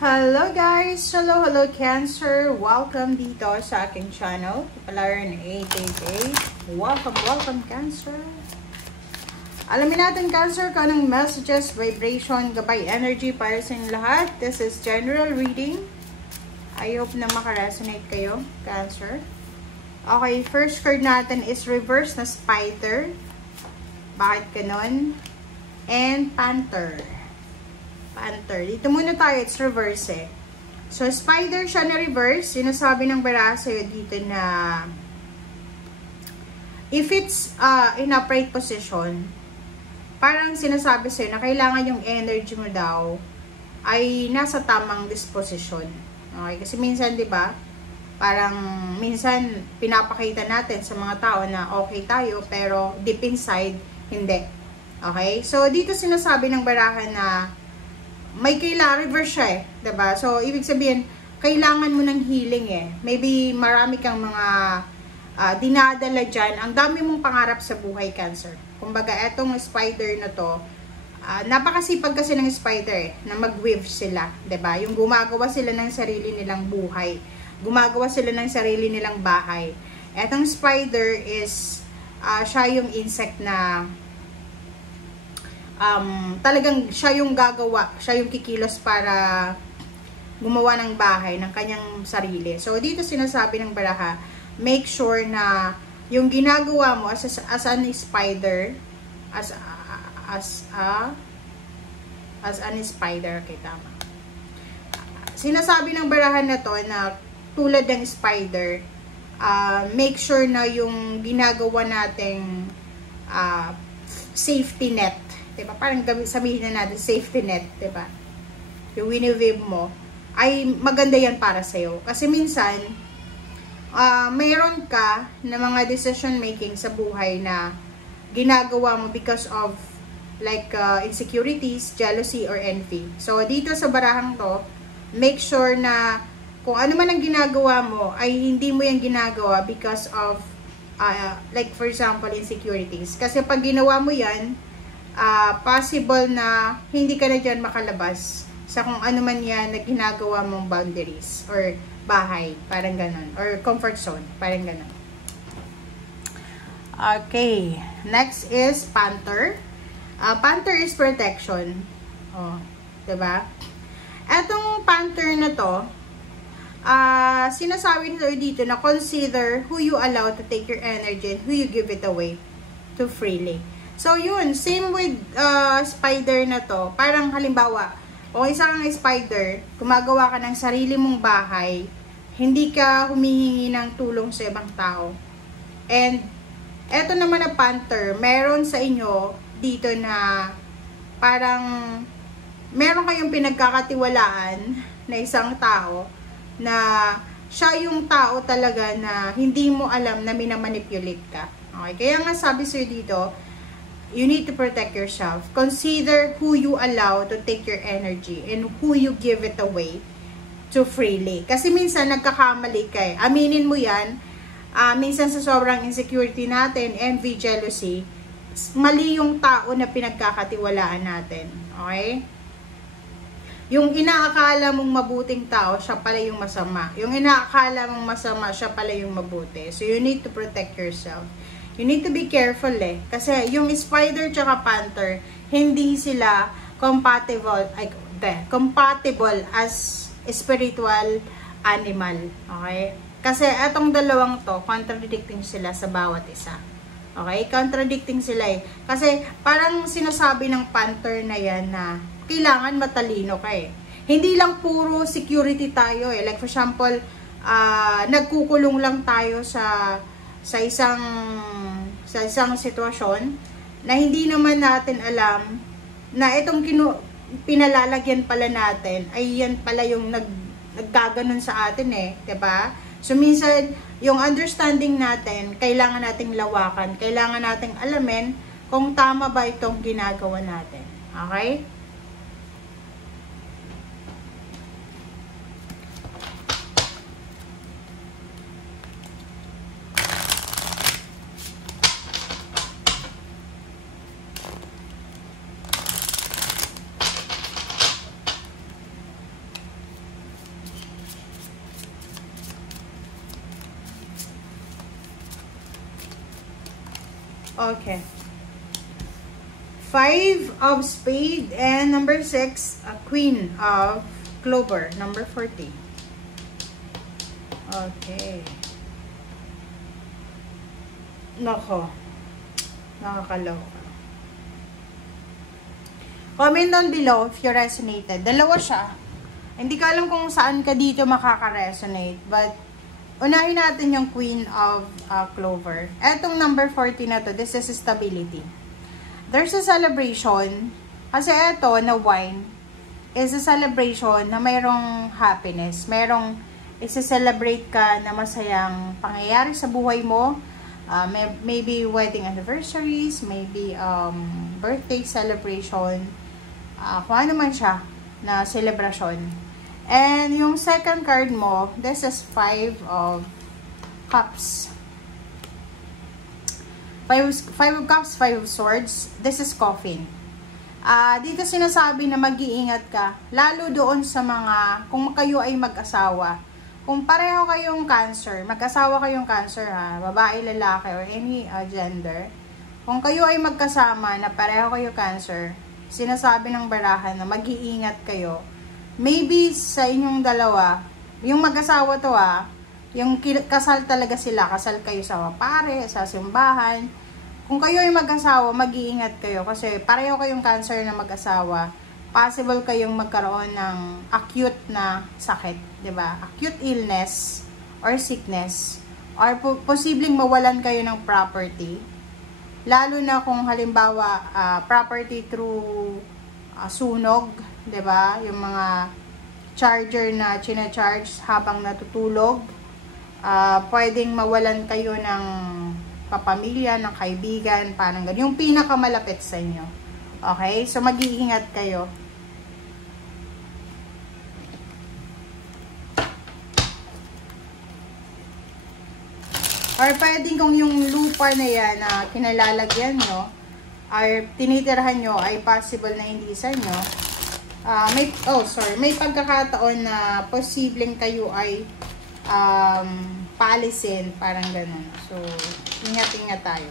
Hello guys! Hello Cancer! Welcome dito sa aking channel. Palaran 888. Welcome Cancer! Alamin natin Cancer kung anong messages, vibration, gabay, energy para sa inyo lahat. This is general reading. I hope na makaresonate kayo, Cancer. Okay, first card natin is reverse na spider. Bakit ganon? And panther. Dito muna tayo, it's reverse eh. So, spider siya na reverse. Sinasabi ng baraha sa'yo dito na if it's in upright position, parang sinasabi sa'yo na kailangan yung energy mo daw ay nasa tamang disposition. Okay? Kasi minsan, di ba, parang minsan pinapakita natin sa mga tao na okay tayo, pero deep inside, hindi. Okay? So, dito sinasabi ng baraha na may kailangan, reverse siya eh, diba? So, ibig sabihin, kailangan mo ng healing eh. Maybe marami kang mga dinadala dyan. Ang dami mong pangarap sa buhay, Cancer. Kumbaga, etong spider na to, napakasipag kasi ng spider eh, na mag-weave sila, diba? Yung gumagawa sila ng sarili nilang buhay. Gumagawa sila ng sarili nilang bahay. Etong spider is, siya yung insect na talagang siya yung gagawa, siya yung kikilos para gumawa ng bahay ng kanyang sarili. So, dito sinasabi ng baraha, make sure na yung ginagawa mo as an spider, as an spider, okay, tama. Sinasabi ng baraha na to na tulad ng spider, make sure na yung ginagawa nating safety net, diba? Parang sabihin na natin, safety net, diba? Yung wini-weave mo, ay maganda yan para sa'yo. Kasi minsan, mayroon ka na mga decision making sa buhay na ginagawa mo because of like insecurities, jealousy, or envy. So, dito sa barahang to, make sure na kung ano man ang ginagawa mo, ay hindi mo yan ginagawa because of like for example, insecurities. Kasi pag ginawa mo yan, possible na hindi ka na dyan makalabas sa kung ano man yan na ginagawa mong boundaries or bahay, parang ganon, or comfort zone, parang ganon. Okay, next is panther. Panther is protection. Oh, diba? Etong panther na to, sinasabi nito dito na consider who you allow to take your energy and who you give it away to freely. So, yun. Same with spider na to. Parang halimbawa, kung isa kang spider, gumagawa ka ng sarili mong bahay, hindi ka humihingi ng tulong sa ibang tao. And, eto naman na panther, meron sa inyo dito na parang meron kayong pinagkakatiwalaan na isang tao na siya yung tao talaga na hindi mo alam na minamanipulate ka. Okay? Kaya nga sabi sa'yo dito, you need to protect yourself. Consider who you allow to take your energy and who you give it away to freely. Kasi minsan nagkakamali ka eh. Aminin mo yan. Minsan sa sobrang insecurity natin, envy, jealousy, mali yung tao na pinagkakatiwalaan natin. Okay? Yung inaakala mong mabuting tao, siya pala yung masama. Yung inaakala mong masama, siya pala yung mabuti. So you need to protect yourself. You need to be careful eh. Kasi yung spider tsaka panther, hindi sila compatible as spiritual animal. Okay? Kasi etong dalawang to, contradicting sila sa bawat isa. Okay? Contradicting sila eh. Kasi parang sinasabi ng panther na yan na kailangan matalino ka eh. Hindi lang puro security tayo eh. Like for example, nagkukulong lang tayo sa isang sitwasyon na hindi naman natin alam na itong pinalalagyan pala natin ay yan pala yung naggaganon sa atin eh, 'di ba? So minsan yung understanding natin, kailangan nating lawakan, kailangan nating alamin kung tama ba itong ginagawa natin. Okay? Okay. 5 of spade and number 6, a queen of clover, number 40. Okay. Nako. Nakakaloka. Comment down below if you resonated. Dalawa siya. Hindi ko alam kung saan ka dito makaka-resonate, but unahin natin yung queen of clover. Etong number 40 na to, this is stability. There's a celebration, kasi eto na wine is a celebration na mayroong happiness. Mayroong isa-celebrate ka na masayang pangyayari sa buhay mo. Maybe wedding anniversaries, maybe birthday celebration, kung ano man siya na celebration. And yung second card mo, this is 5 of cups. 5 of cups, 5 of swords. This is coffin. Dito sinasabi na mag-iingat ka, lalo doon sa mga, kung kayo ay mag-asawa. Kung pareho kayong cancer, mag-asawa kayong cancer ha, babae, lalaki, or any gender. Kung kayo ay magkasama na pareho kayo cancer, sinasabi ng barahan na mag-iingat kayo. Maybe sa inyong dalawa, yung mag-asawa to yung kasal talaga sila, kasal kayo sa pare, sa simbahan. Kung kayo ay mag-asawa, mag-iingat kayo kasi pareho kayong cancer na mag-asawa. Possible kayong magkaroon ng acute na sakit, 'di ba? Acute illness or sickness, or posibleng mawalan kayo ng property. Lalo na kung halimbawa property through sunog, 'di ba? Yung mga charger na china-charge habang natutulog, pwedeng mawalan kayo ng kapamilya, ng kaibigan, parang ganun. Yung pinakamalapit sa inyo. Okay? So, mag-iingat kayo. Or pwedeng kung yung lupa na yan na kinalalagyan nyo, or tinitirhan nyo, ay possible na hindi sa inyo. May pagkakataon na posibleng kayo ay paalisin, parang ganun. So, ingat-ingat tayo.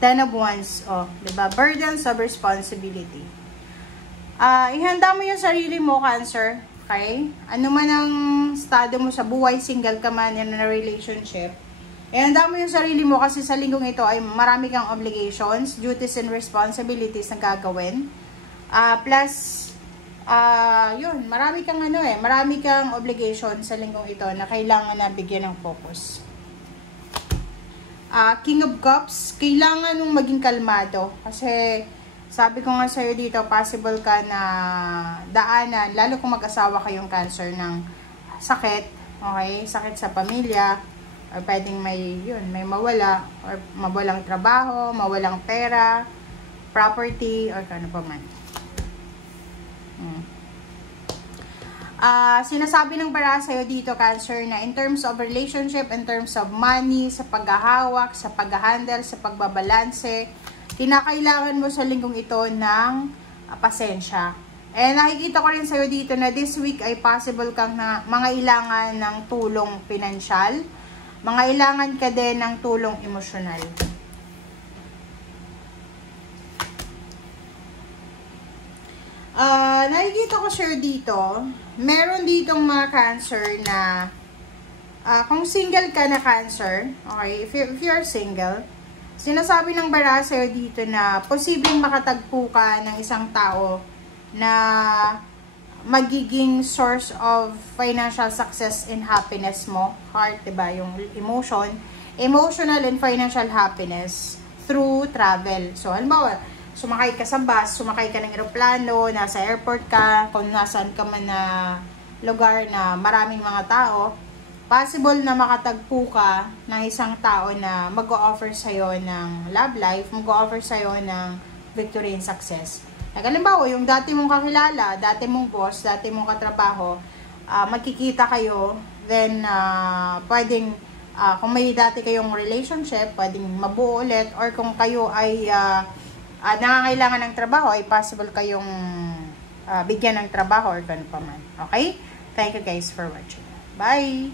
Ten of Wands, diba? Burdens of responsibility. Ihanda mo yung sarili mo, Cancer, okay? Ano man ang estado mo sa buhay, single ka man, in a relationship, ihanda mo yung sarili mo kasi sa linggong ito ay marami kang obligations, duties and responsibilities na gagawin. Yun, marami kang obligations sa linggong ito na kailangan na bigyan ng focus. King of Cups, kailangan mong maging kalmado. Kasi, sabi ko nga sa'yo dito, possible ka na daanan, lalo kung mag-asawa kayong cancer ng sakit, okay? Sakit sa pamilya, or pwedeng may mawala, or mawalang trabaho, mawalang pera, property, or ano pa man. Sinasabi ng bara sa'yo dito, Cancer, na in terms of relationship, in terms of money, sa paghahawak, sa paghahandle, sa pagbabalanse, kinakailangan mo sa linggong ito ng pasensya. And nakikita ko rin sa'yo dito na this week ay possible kang mangailangan ng tulong pinansyal, mangailangan ka din ng tulong emosyonal. Nakikita ko sure dito, meron ditong mga Cancer na kung single ka na Cancer, okay, if you're single, sinasabi ng bara sa'yo dito na posibleng makatagpo ka ng isang tao na magiging source of financial success and happiness mo, heart, diba, yung emotional and financial happiness through travel. So, halimbawa, sumakay ka sa bus, sumakay ka ng eroplano, nasa airport ka, kung nasaan ka man na lugar na maraming mga tao, possible na makatagpo ka ng isang tao na mag-o-offer sa'yo ng love life, mag-o-offer sa'yo ng victory and success. Like, halimbawa, yung dati mong kakilala, dati mong boss, dati mong katrabaho, magkikita kayo, then, pwedeng, kung may dati kayong relationship, pwedeng mabuo ulit, or kung kayo ay nangangailangan ng trabaho, ay possible kayong bigyan ng trabaho or ganun pa man. Okay? Thank you guys for watching. Bye!